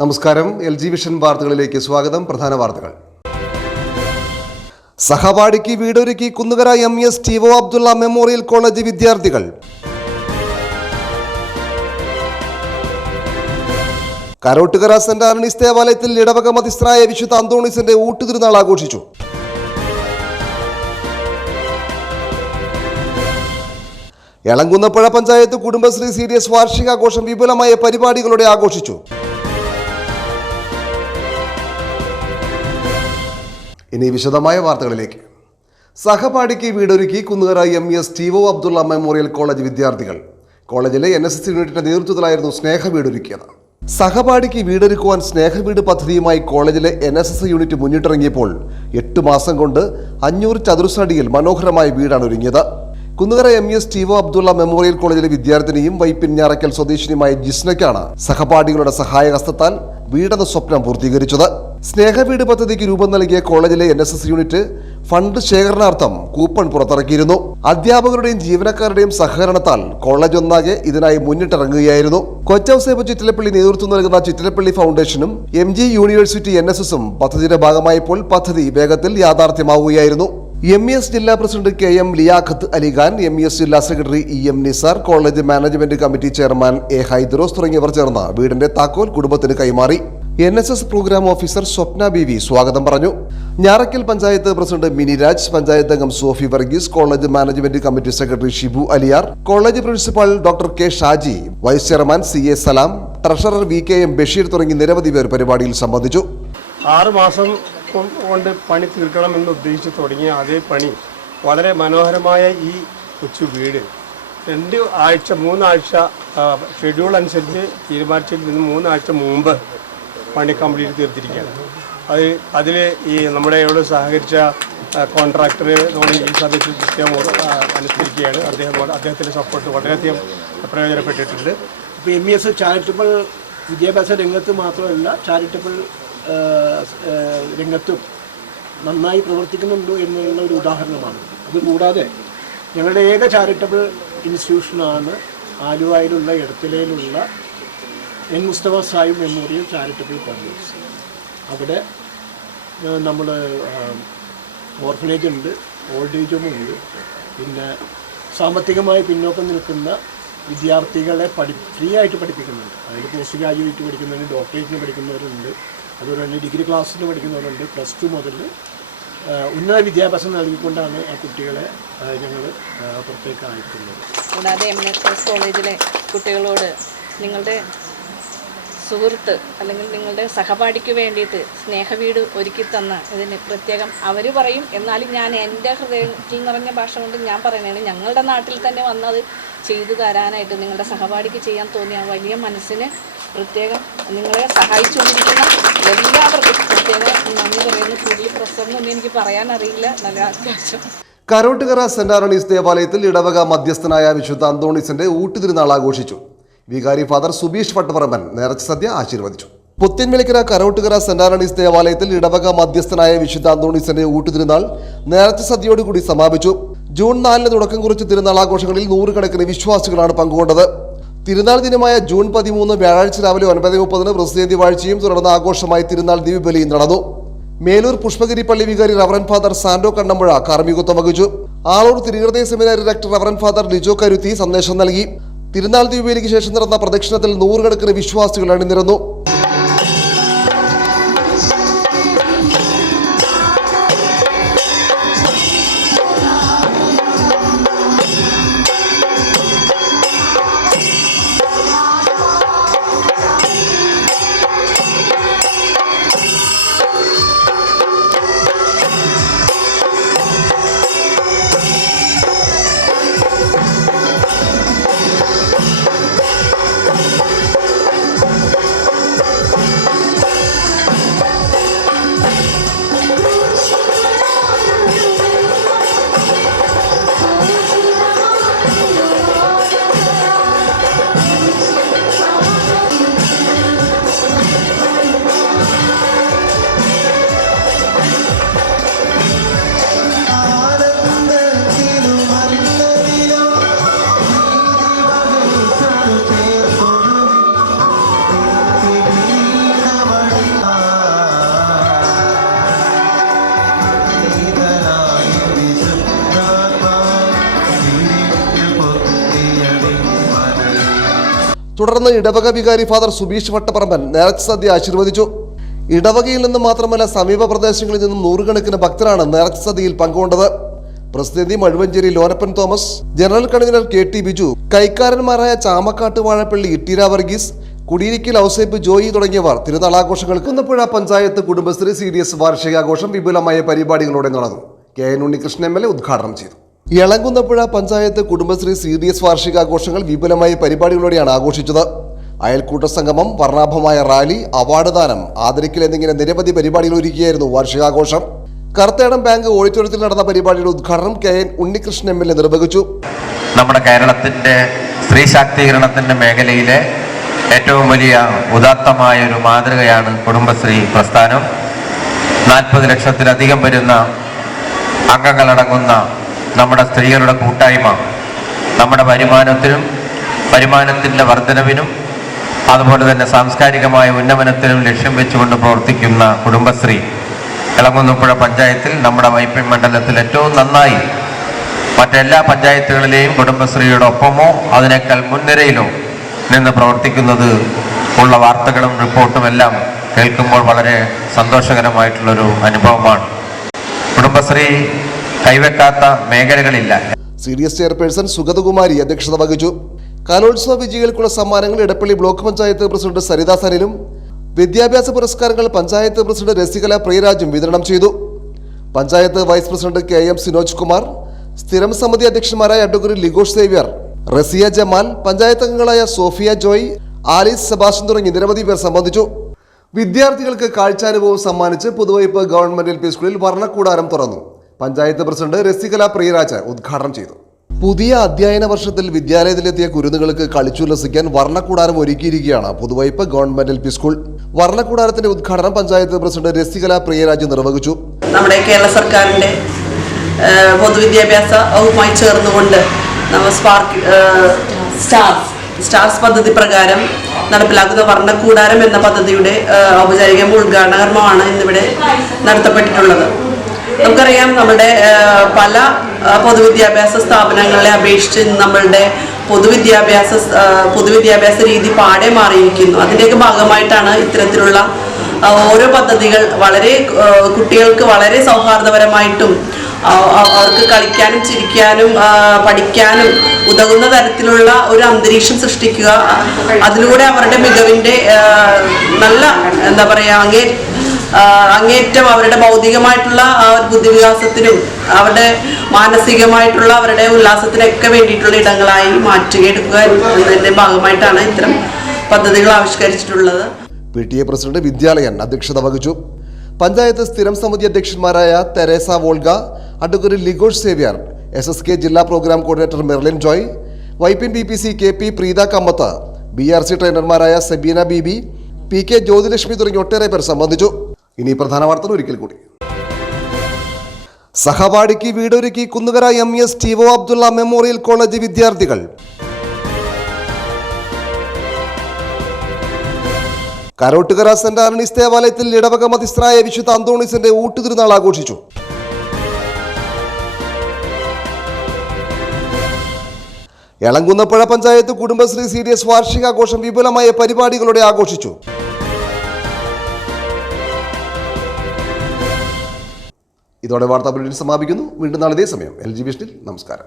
നമസ്കാരം. LG vision വാർത്തകളിലേക്ക് സ്വാഗതം. പ്രധാന വാർത്തകൾ. സഹപാഠിക്ക് വീടൊരുക്കി Kunnukara MS T O. Abdulla memorial college വിദ്യാർത്ഥികൾ. കരോട്ടുകര സെന്റ് ആന്റണീസ് ദേവാലയത്തിൽ ഇടവക മധ്യസ്ഥനായ വിശുദ്ധ അന്തോണീസിന്റെ ഊട്ടുതിരുനാൾ ആഘോഷിച്ചു. എളങ്കുന്നപ്പുഴ പഞ്ചായത്ത് കുടുംബശ്രീ CDS വാർഷികാഘോഷം വിപുലമായ പരിപാടികളോടെ ആഘോഷിച്ചു. ഇനി വിശദമായ വാർത്തകളിലേക്ക്. സഹപാഠിക്ക് വീടൊരുക്കി Kunnukara MS T O. Abdulla memorial college വിദ്യാർത്ഥികൾ. കോളേജിലെ NSS യൂണിറ്റിന്റെ നേതൃത്വത്തിലായിരുന്നു സ്നേഹവീടൊരുക്കിയത്. സഹപാഠിക്ക് വീടൊരുക്കുവാൻ സ്നേഹവീട് പദ്ധതിയുമായി കോളേജിലെ NSS യൂണിറ്റ് മുന്നിട്ടിറങ്ങിയപ്പോൾ 8 മാസം കൊണ്ട് 500 ചതുരശ്ര അടിയിൽ മനോഹരമായ വീടാണ് ഒരുങ്ങിയത്. Kunnukara MS T O. Abdulla memorial കോളേജിലെ വിദ്യാർത്ഥിനിയും വൈപ്പിൻ ഞാറക്കൽ സ്വദേശിനിയുമായ ജിസ്നയ്ക്കാണ് സഹപാഠികളുടെ സഹായഹസ്തത്താൽ വീടെന്ന സ്വപ്നം പൂർത്തീകരിച്ചത്. സ്നേഹവീട് പദ്ധതിക്ക് രൂപം നൽകിയ കോളേജിലെ NSS യൂണിറ്റ് ഫണ്ട് ശേഖരണാർത്ഥം കൂപ്പൺ പുറത്തിറക്കിയിരുന്നു. അധ്യാപകരുടെയും ജീവനക്കാരുടെയും സഹകരണത്താൽ കോളേജ് ഒന്നാകെ ഇതിനായി മുന്നിട്ടിറങ്ങുകയായിരുന്നു. കൊച്ചൌസേബ് ചിറ്റിലപ്പള്ളി നേതൃത്വം നൽകുന്ന ചിറ്റിലപ്പള്ളി ഫൗണ്ടേഷനും MG യൂണിവേഴ്സിറ്റി NSSഉം പദ്ധതിയുടെ ഭാഗമായപ്പോൾ പദ്ധതി വേഗത്തിൽ യാഥാർത്ഥ്യമാവുകയായിരുന്നു. MES ജില്ലാ president KM Liyakath Alikhan, MES ജില്ലാ secretary EM Nisar, college management committee chairman A Hydros തുടങ്ങിയവർ ചേർന്ന് വീടിന്റെ താക്കോൽ കുടുംബത്തിന് കൈമാറി. NSS program officer Swapna Bivi സ്വാഗതം പറഞ്ഞു. ഞാറക്കൽ പഞ്ചായത്ത് പ്രസിഡന്റ് മിനിരാജ്, പഞ്ചായത്ത് അംഗം Sophie Varghese, college management committee secretary Shibu Aliyar, college principal doctor K Shaji, vice chairman CA Salam, treasurer VKM Basheer തുടങ്ങി നിരവധി പേർ പരിപാടിയിൽ സംബന്ധിച്ചു. 6 മാസം കൊണ്ട് പണി തീർക്കണമെന്ന് ഉദ്ദേശിച്ച് തുടങ്ങിയ അതേ പണി വളരെ മനോഹരമായ ഈ കൊച്ചു വീട് 3 ആഴ്ച ഷെഡ്യൂൾ അനുസരിച്ച് തീരുമാനിച്ചതിൽ നിന്ന് 3 ആഴ്ച മുമ്പ് പണി കംപ്ലീറ്റ് തീർത്തിരിക്കുകയാണ്. അതിൽ ഈ നമ്മുടെ ഇവിടെ സഹകരിച്ച കോൺട്രാക്ടർ നമ്മൾ ഈ സമയത്ത് കൃത്യം അനുസരിക്കുകയാണ്. അദ്ദേഹത്തിൻ്റെ സപ്പോർട്ട് വളരെയധികം പ്രയോജനപ്പെട്ടിട്ടുണ്ട്. ഇപ്പോൾ MES ചാരിറ്റബിൾ വിദ്യാഭ്യാസ രംഗത്ത് മാത്രമല്ല, ചാരിറ്റബിൾ രംഗത്തും നന്നായി പ്രവർത്തിക്കുന്നുണ്ട് എന്നുള്ള ഒരു ഉദാഹരണമാണ്. അതുകൂടാതെ ഞങ്ങളുടെ ഏക ചാരിറ്റബിൾ ഇൻസ്റ്റിറ്റ്യൂഷനാണ് ആലുവയിലുള്ള എടത്തിലയിലുള്ള N. Mustafa Sahib memorial charitable college. അവിടെ നമ്മൾ ഓർഫനേജ് ഉണ്ട്, ഓൾഡ് ഏജ് ഹോം ഉണ്ട്. പിന്നെ സാമ്പത്തികമായി പിന്നോക്കം നിൽക്കുന്ന വിദ്യാർത്ഥികളെ ഫ്രീ ആയിട്ട് പഠിപ്പിക്കുന്നുണ്ട്. അതായത് പോസ്റ്റ് ഗ്രാജുവേറ്റ് പഠിക്കുന്നവരുണ്ട്, ഡോക്ടറേറ്റിന് പഠിക്കുന്നവരുണ്ട്, അതുപോലെ തന്നെ ഡിഗ്രി ക്ലാസ്സിന് പഠിക്കുന്നവരുണ്ട്. +2 മുതൽ ഉന്നത വിദ്യാഭ്യാസം നൽകിക്കൊണ്ടാണ് ആ കുട്ടികളെ ഞങ്ങൾ പുറത്തേക്ക് അയക്കുന്നത്. കൂടാതെ MNS കോളേജിലെ കുട്ടികളോട് നിങ്ങളുടെ സുഹൃത്ത് അല്ലെങ്കിൽ നിങ്ങളുടെ സഹപാഠിക്ക് വേണ്ടിയിട്ട് സ്നേഹവീട് ഒരുക്കി തന്ന ഇതിന് പ്രത്യേകം അവർ പറയും. എന്നാലും ഞാൻ എൻ്റെ ഹൃദയത്തിൽ നിറഞ്ഞ ഭാഷ കൊണ്ട് ഞാൻ പറയുന്നതാണ്, ഞങ്ങളുടെ നാട്ടിൽ തന്നെ വന്നത് ചെയ്തു തരാനായിട്ട് നിങ്ങളുടെ സഹപാഠിക്ക് ചെയ്യാൻ തോന്നിയ വലിയ മനസ്സിന് പ്രത്യേകം നിങ്ങളെ സഹായിച്ചുകൊണ്ടിരിക്കുന്ന എല്ലാവർക്കും പ്രത്യേകം നന്ദി പറയുന്നു. കൂടുതൽ പ്രസംഗമൊന്നും എനിക്ക് പറയാനറിയില്ല, നല്ല അത്യാവശ്യം. കരോട്ടുകര സെന്റ് ആന്റണീസ് ദേവാലയത്തിൽ ഇടവക മധ്യസ്ഥനായ വിശുദ്ധ അന്തോണീസിന്റെ ഊട്ടുതിരുനാൾ ആഘോഷിച്ചു. വികാരി ഫാദർ സുബീഷ് വട്ടപ്പറമ്പൻ നേർച്ച സദ്യ ആശീർവദിച്ചു. പുത്തിൻവിളിക്കര കരോട്ടുകര സെന്റ് ആന്റണീസ് ദേവാലയത്തിൽ ഇടവക മധ്യസ്ഥനായ വിശുദ്ധ അന്തോണീസിന്റെ ഊട്ടുതിരുനാൾ നേർച്ച സദ്യയോടുകൂടി സമാപിച്ചു. ജൂൺ 4 തുടക്കം കുറിച്ച തിരുനാൾ ആഘോഷങ്ങളിൽ 100 കണക്കിന് വിശ്വാസികളാണ് പങ്കുകൊണ്ടത്. തിരുനാൾ ദിനമായ ജൂൺ 13 വ്യാഴാഴ്ച രാവിലെ 9:30 പ്രസിദ്ധി വാഴ്ചയും തുടർന്ന് ആഘോഷമായി തിരുനാൾ ദിവ്യബലിയും നടന്നു. മേലൂർ പുഷ്പഗിരി പള്ളി വികാരി റവറൻ ഫാദർ സാന്റോ കണ്ണമ്പുഴ കാർമ്മികത്വം വഹിച്ചു. ആളൂർ തിരുഹൃദയ seminary director reverend father Lijo Karuthi സന്ദേശം നൽകി. തിരുനാൾ ദിവ്യബലിക്ക് ശേഷം നടന്ന പ്രദക്ഷിണത്തിൽ 100 കണക്കിന് വിശ്വാസികൾ അണിനിരന്നു. തുടർന്ന് ഇടവക വികാരി ഫാദർ സുബീഷ് വട്ടപ്പറമ്പൻ നേർച്ച സദ്യ ആശീർവദിച്ചു. ഇടവകയിൽ നിന്നും മാത്രമല്ല സമീപ പ്രദേശങ്ങളിൽ നിന്നും നൂറുകണക്കിന് ഭക്തരാണ് നേർച്ച സദ്യയിൽ പങ്കുകൊണ്ടത്. പ്രസിദ്ധി Mazhuvancheri Lonappan Thomas, general convener KT Biju, കൈക്കാരന്മാരായ ചാമക്കാട്ട് വാഴപ്പള്ളി ഇട്ടീര വർഗീസ്, കുടിയിരിക്കൽ ഔസേപ്പ് ജോയി തുടങ്ങിയവർ തിരുനാളാഘോഷങ്ങൾ കുന്നപ്പുഴ പഞ്ചായത്ത് കുടുംബശ്രീ CDS വാർഷികാഘോഷം വിപുലമായ പരിപാടികളോടെ നടന്നു. KN ഉണ്ണികൃഷ്ണൻ MLA ഉദ്ഘാടനം ചെയ്തു. യളങ്കുന്നപ്പുഴ പഞ്ചായത്ത് കുടുംബശ്രീ CDS വാർഷികാഘോഷങ്ങൾ വിപുലമായ പരിപാടികളോടെയാണ് ആഘോഷിച്ചത്. അയൽക്കൂട്ട സംഗമം, വർണ്ണാഭമായ റാലി, അവാർഡ് ദാനം, ആദരിക്കൽ എന്നിങ്ങനെ നിരവധി പരിപാടികൾ ഒരുക്കിയായിരുന്നു വാർഷികാഘോഷം. കർത്തേടം ബാങ്ക് ഓഡിറ്റോറിയത്തിൽ നടന്ന പരിപാടിയുടെ ഉദ്ഘാടനം KN ഉണ്ണികൃഷ്ണൻ MLA നിർവഹിച്ചു. നമ്മുടെ കേരളത്തിൻ്റെ സ്ത്രീ ശാക്തീകരണത്തിൻ്റെ മേഖലയിലെ ഏറ്റവും വലിയ ഉദാത്തമായ ഒരു മാതൃകയാണ് കുടുംബശ്രീ പ്രസ്ഥാനം. 40 ലക്ഷത്തിലധികം വരുന്ന അംഗങ്ങളടങ്ങുന്ന നമ്മുടെ സ്ത്രീകളുടെ കൂട്ടായ്മ നമ്മുടെ വരുമാനത്തിൻ്റെ വർധനവിനും അതുപോലെ തന്നെ സാംസ്കാരികമായ ഉന്നമനത്തിനും ലക്ഷ്യം വെച്ചുകൊണ്ട് പ്രവർത്തിക്കുന്ന കുടുംബശ്രീ ഇളങ്കുന്നപ്പുഴ പഞ്ചായത്തിൽ നമ്മുടെ വൈപ്പിൻ മണ്ഡലത്തിൽ ഏറ്റവും നന്നായി മറ്റെല്ലാ പഞ്ചായത്തുകളിലെയും കുടുംബശ്രീയുടെ ഒപ്പമോ അതിനേക്കാൾ മുൻനിരയിലോ നിന്ന് പ്രവർത്തിക്കുന്നത് ഉള്ള വാർത്തകളും റിപ്പോർട്ടും എല്ലാം കേൾക്കുമ്പോൾ വളരെ സന്തോഷകരമായിട്ടുള്ളൊരു അനുഭവമാണ്. കുടുംബശ്രീ കൈവെക്കാത്ത മേഖലകളില്ല. CDS ചെയർപേഴ്സൺ സുഗതകുമാരി അധ്യക്ഷത വഹിച്ചു. കലോത്സവ വിജയികൾക്കുള്ള സമ്മാനങ്ങൾ ഇടപ്പള്ളി ബ്ലോക്ക് പഞ്ചായത്ത് പ്രസിഡന്റ് സരിത സനിലും വിദ്യാഭ്യാസ പുരസ്കാരങ്ങൾ പഞ്ചായത്ത് പ്രസിഡന്റ് രസികല പ്രിയരാജും വിതരണം ചെയ്തു. Panchayat vice president KM Sinoj Kumar, സ്ഥിരം സമിതി അധ്യക്ഷന്മാരായ അഡ്വക്കേറ്റ് ലിഗോഷ് സേവ്യർ, റസിയ ജമാൽ, പഞ്ചായത്ത് അംഗങ്ങളായ സോഫിയ ജോയ്, ആലിസ് സെബാസ്റ്റ്യൻ തുടങ്ങി നിരവധി പേർ സംബന്ധിച്ചു. വിദ്യാർത്ഥികൾക്ക് കാഴ്ചാനുഭവം സമ്മാനിച്ച് പുതുവൈപ്പ് ഗവൺമെന്റ് LP സ്കൂളിൽ വർണ്ണക്കൂടാരം തുറന്നു. പഞ്ചായത്ത് പ്രസിഡന്റ് രസികല പ്രിയരാജ് ഉദ്ഘാടനം ചെയ്തു. പുതിയ അധ്യയന വർഷത്തിൽ വിദ്യാലയത്തിലെത്തിയ കുരുന്നുകൾക്ക് കളിച്ചുല്ലസിക്കാൻ വർണ്ണക്കൂടാരം ഒരുക്കിയിരിക്കുകയാണ് പുതുവൈപ്പ് ഗവൺമെന്റ് LP സ്കൂൾ. വർണ്ണക്കൂടാരത്തിന്റെ ഉദ്ഘാടനം പഞ്ചായത്ത് പ്രസിഡന്റ് രസികല പ്രിയരാജ് നിർവഹിച്ചു. നമ്മുടെ കേരള സർക്കാരിന്റെ പൊതുവിദ്യാഭ്യാസ വകുപ്പുമായി ചേർന്നുകൊണ്ട് നമ്മൾ സ്റ്റാർസ് പദ്ധതി പ്രകാരം നടപ്പിലാക്കുന്ന വർണ്ണക്കൂടാരം എന്ന പദ്ധതിയുടെ ഔപചാരിക ഉദ്ഘാടന കർമ്മമാണ് ഇന്നിവിടെ നടത്തപ്പെട്ടിട്ടുള്ളത്. നമുക്കറിയാം, നമ്മുടെ പല പൊതുവിദ്യാഭ്യാസ സ്ഥാപനങ്ങളെ അപേക്ഷിച്ച് നമ്മളുടെ പൊതുവിദ്യാഭ്യാസ രീതി പാടെ മാറിയിരിക്കുന്നു. അതിൻ്റെയൊക്കെ ഭാഗമായിട്ടാണ് ഇത്തരത്തിലുള്ള ഓരോ പദ്ധതികൾ വളരെ കുട്ടികൾക്ക് വളരെ സൗഹാർദ്ദപരമായിട്ടും അവർക്ക് കളിക്കാനും ചിരിക്കാനും പഠിക്കാനും ഉതകുന്ന തരത്തിലുള്ള ഒരു അന്തരീക്ഷം സൃഷ്ടിക്കുക, അതിലൂടെ അവരുടെ മികവിൻ്റെ നല്ല എന്താ പറയുക അങ്ങേറ്റം അവരുടെ ഭൗതികമായിട്ടുള്ള ബുദ്ധിവികാസത്തിനും അവരുടെ മാനസികമായിട്ടുള്ള അവരുടെ ഉല്ലാസത്തിനൊക്കെ വേണ്ടിയിട്ടുള്ള ഇടങ്ങളായി മാറ്റുകയെടുക്കുക എന്നതിൻ്റെ ഭാഗമായിട്ടാണ് ഇത്തരം പദ്ധതികൾ ആവിഷ്കരിച്ചിട്ടുള്ളത്. PTA പ്രസിഡന്റ് വിദ്യാലയൻ അധ്യക്ഷത വഹിച്ചു. പഞ്ചായത്ത് സ്ഥിരം സമിതി അധ്യക്ഷന്മാരായ തെരേസ വോൾഗ, അഡ്വക്കേറ്റ് ലിഗോഷ് സേവ്യർ, SSK ജില്ലാ programme coordinator Merlin Joy, Vypin PPC KP Preetha Kamath, BRC ട്രെയിനർമാരായ സബീന ബീബി, PK ജ്യോതിലക്ഷ്മി തുടങ്ങി ഒട്ടേറെ പേർ സംബന്ധിച്ചു. ഇനി പ്രധാന വാർത്തകൾ ഒരിക്കൽ കൂടി. സഹപാഠിക്ക് വീടൊരുക്കി Kunnukara MS TO Abdulla memorial college വിദ്യാർത്ഥികൾ. കരോട്ടുകര സെന്റ് ആന്റണീസ് ദേവാലയത്തിൽ ഇടവക മധ്യസ്ഥനായ വിശുദ്ധ അന്തോണീസിന്റെ ഊട്ടുതിരുനാൾ ആഘോഷിച്ചു. യളങ്കുന്നപ്പുഴ പഞ്ചായത്ത് കുടുംബശ്രീ CDS വാർഷികാഘോഷം വിപുലമായ പരിപാടികളോടെ ആഘോഷിച്ചു. ഇതോടെ വാർത്താ ബുള്ളറ്റിൻ സമാപിക്കുന്നു. വീണ്ടും നാളെ ഇതേ സമയം LG വിഷനിൽ. നമസ്കാരം.